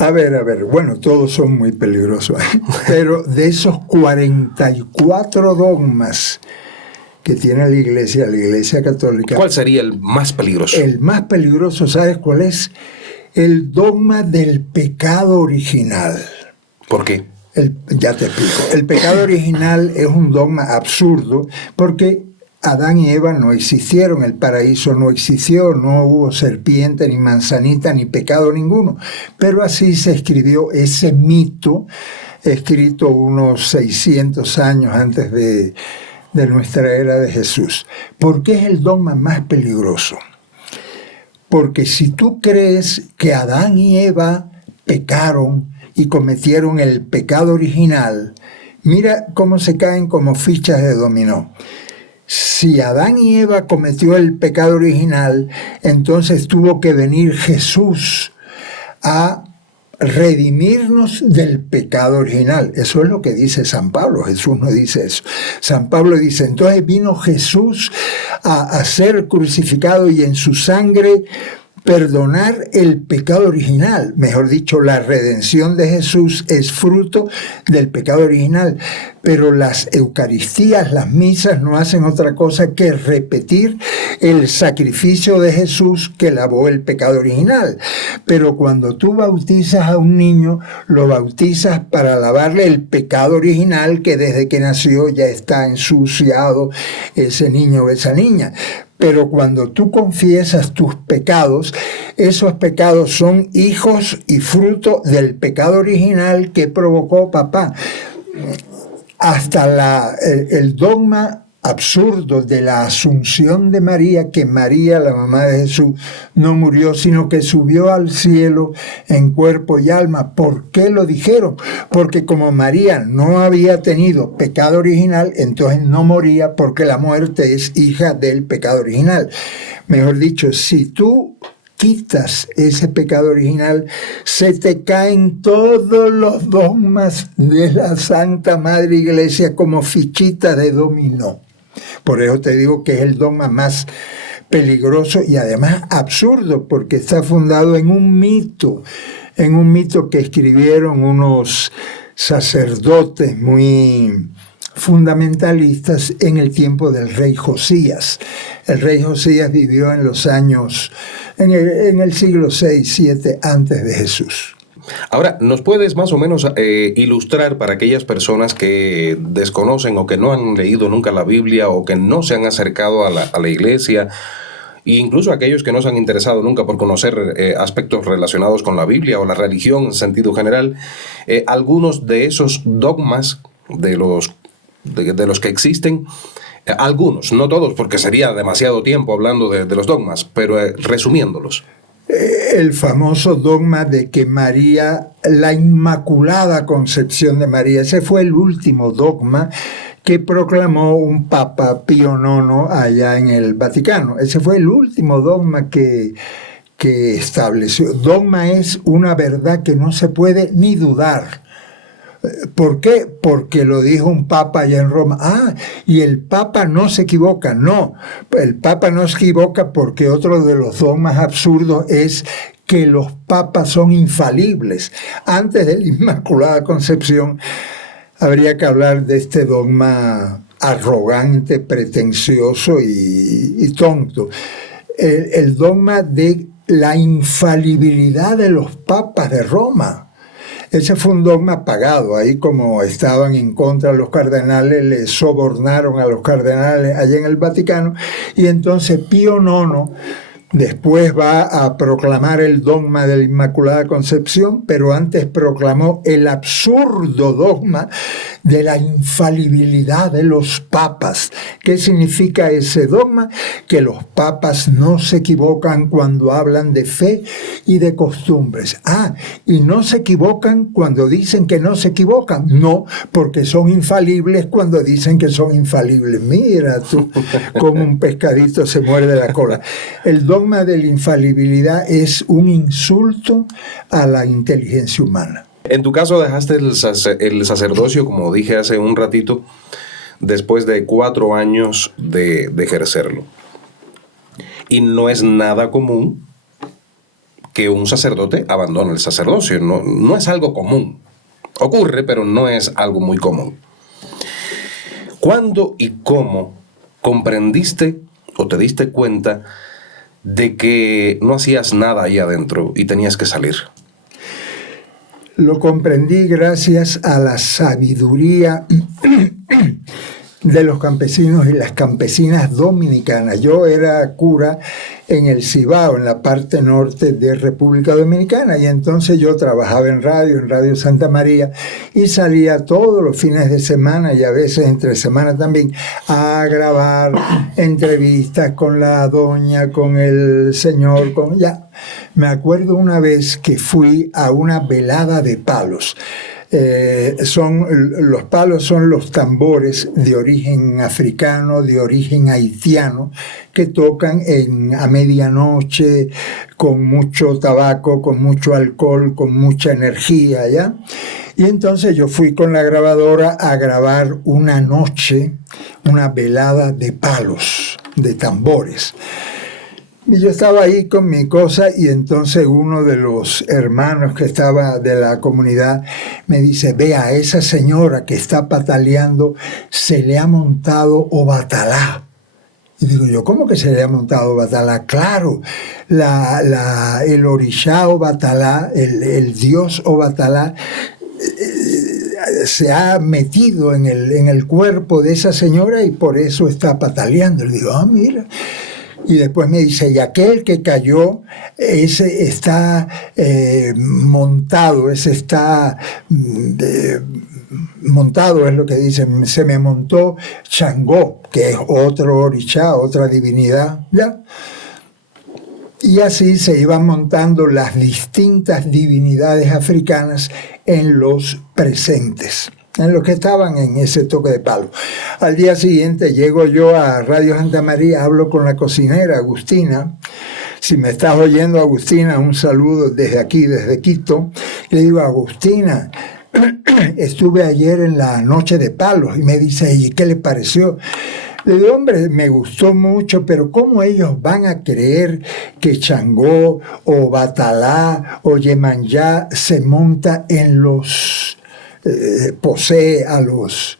A ver, bueno, todos son muy peligrosos, pero de esos 44 dogmas que tiene la Iglesia Católica, ¿cuál sería el más peligroso? El más peligroso, ¿sabes cuál es? El dogma del pecado original. ¿Por qué? Ya te explico. El pecado original es un dogma absurdo porque Adán y Eva no existieron, el paraíso no existió, no hubo serpiente, ni manzanita, ni pecado ninguno. Pero así se escribió ese mito, escrito unos 600 años antes de nuestra era de Jesús. ¿Por qué es el dogma más peligroso? Porque si tú crees que Adán y Eva pecaron y cometieron el pecado original, mira cómo se caen como fichas de dominó. Si Adán y Eva cometió el pecado original, entonces tuvo que venir Jesús a redimirnos del pecado original. Eso es lo que dice San Pablo. Jesús no dice eso. San Pablo dice, entonces vino Jesús a ser crucificado y en su sangre perdonar el pecado original. Mejor dicho, la redención de Jesús es fruto del pecado original. Pero las Eucaristías, las misas, no hacen otra cosa que repetir el sacrificio de Jesús que lavó el pecado original. Pero cuando tú bautizas a un niño, lo bautizas para lavarle el pecado original que desde que nació ya está ensuciado ese niño o esa niña. Pero cuando tú confiesas tus pecados, esos pecados son hijos y fruto del pecado original que provocó papá. Hasta el dogma absurdo de la asunción de María, que María, la mamá de Jesús, no murió, sino que subió al cielo en cuerpo y alma. ¿Por qué lo dijeron? Porque como María no había tenido pecado original, entonces no moría, porque la muerte es hija del pecado original. Mejor dicho, si tú quitas ese pecado original, se te caen todos los dogmas de la Santa Madre Iglesia como fichitas de dominó. Por eso te digo que es el dogma más peligroso y además absurdo, porque está fundado en un mito que escribieron unos sacerdotes muy fundamentalistas en el tiempo del rey Josías. El rey Josías vivió en los años, en el siglo VI, VII antes de Jesús. Ahora, ¿nos puedes más o menos ilustrar para aquellas personas que desconocen o que no han leído nunca la Biblia o que no se han acercado a la iglesia, e incluso aquellos que no se han interesado nunca por conocer aspectos relacionados con la Biblia o la religión en sentido general, algunos de esos dogmas de los que existen? Algunos, no todos, porque sería demasiado tiempo hablando de los dogmas, pero resumiéndolos. El famoso dogma de que María, la Inmaculada Concepción de María, ese fue el último dogma que proclamó un Papa Pío IX allá en el Vaticano. Ese fue el último dogma que estableció. Dogma es una verdad que no se puede ni dudar. ¿Por qué? Porque lo dijo un papa allá en Roma. Y el papa no se equivoca. No, el papa no se equivoca porque otro de los dogmas absurdos es que los papas son infalibles. Antes de la Inmaculada Concepción habría que hablar de este dogma arrogante, pretencioso y tonto. El dogma de la infalibilidad de los papas de Roma. Ese fue un dogma pagado. Ahí, como estaban en contra de los cardenales, le sobornaron a los cardenales allá en el Vaticano, y entonces Pío IX después va a proclamar el dogma de la Inmaculada Concepción, pero antes proclamó el absurdo dogma de la infalibilidad de los papas. ¿Qué significa ese dogma? Que los papas no se equivocan cuando hablan de fe y de costumbres. Y no se equivocan cuando dicen que no se equivocan. No, porque son infalibles cuando dicen que son infalibles. Mira tú, como un pescadito se muerde la cola. El dogma de la infalibilidad es un insulto a la inteligencia humana. En tu caso dejaste el sacerdocio, como dije hace un ratito, después de 4 años de ejercerlo. Y no es nada común que un sacerdote abandone el sacerdocio. No, no es algo común. Ocurre, pero no es algo muy común. ¿Cuándo y cómo comprendiste o te diste cuenta de que no hacías nada ahí adentro y tenías que salir? Lo comprendí gracias a la sabiduría de los campesinos y las campesinas dominicanas. Yo era cura en el Cibao, en la parte norte de República Dominicana, y entonces yo trabajaba en Radio Santa María, y salía todos los fines de semana y a veces entre semana también a grabar entrevistas con la doña, con el señor, Me acuerdo una vez que fui a una velada de palos. Los palos son los tambores de origen africano, de origen haitiano, que tocan a medianoche con mucho tabaco, con mucho alcohol, con mucha energía, ¿ya? Y entonces yo fui con la grabadora a grabar una noche, una velada de palos, de tambores. Y yo estaba ahí con mi cosa, y entonces uno de los hermanos que estaba de la comunidad me dice: vea, a esa señora que está pataleando se le ha montado Obatalá. Y digo yo, ¿cómo que se le ha montado Obatalá? Claro, el orishá Obatalá, el dios Obatalá, se ha metido en el cuerpo de esa señora y por eso está pataleando. Le digo, mira. Y después me dice, y aquel que cayó, ese está montado, montado es lo que dicen, se me montó Changó, que es otro orishá, otra divinidad, ¿ya? Y así se iban montando las distintas divinidades africanas en los presentes, en los que estaban en ese toque de palo. Al día siguiente llego yo a Radio Santa María, hablo con la cocinera Agustina. Si me estás oyendo, Agustina, un saludo desde aquí, desde Quito. Le digo, Agustina, estuve ayer en la noche de palos. Y me dice, ¿y qué le pareció? Le digo, hombre, me gustó mucho, pero ¿cómo ellos van a creer que Changó o Batalá o Yemanjá se monta en los... posee a los...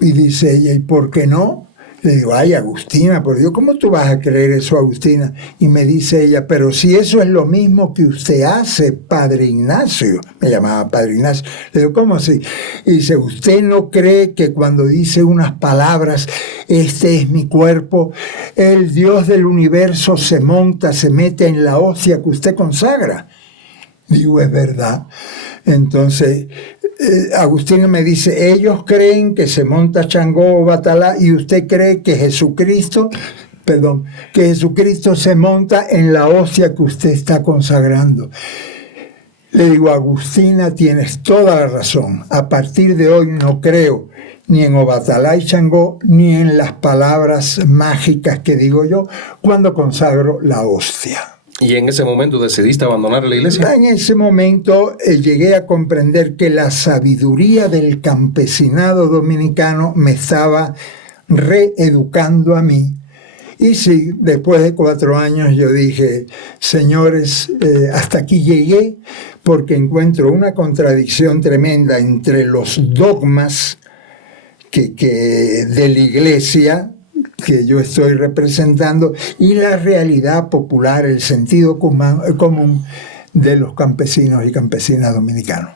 Y dice ella, ¿y por qué no? Le digo, ay, Agustina, por Dios, ¿cómo tú vas a creer eso, Agustina? Y me dice ella, pero si eso es lo mismo que usted hace, Padre Ignacio. Me llamaba Padre Ignacio. Le digo, ¿cómo así? Y dice, ¿usted no cree que cuando dice unas palabras, este es mi cuerpo, el Dios del universo se monta, se mete en la hostia que usted consagra? Digo, es verdad. Entonces, Agustina me dice, ellos creen que se monta Changó o Batalá y usted cree que Jesucristo se monta en la hostia que usted está consagrando. Le digo, Agustina, tienes toda la razón. A partir de hoy no creo ni en Obatalá y Changó, ni en las palabras mágicas que digo yo cuando consagro la hostia. ¿Y en ese momento decidiste abandonar la iglesia? En ese momento llegué a comprender que la sabiduría del campesinado dominicano me estaba reeducando a mí. Y sí, después de 4 años yo dije, señores, hasta aquí llegué, porque encuentro una contradicción tremenda entre los dogmas que de la iglesia que yo estoy representando y la realidad popular, el sentido común de los campesinos y campesinas dominicanos.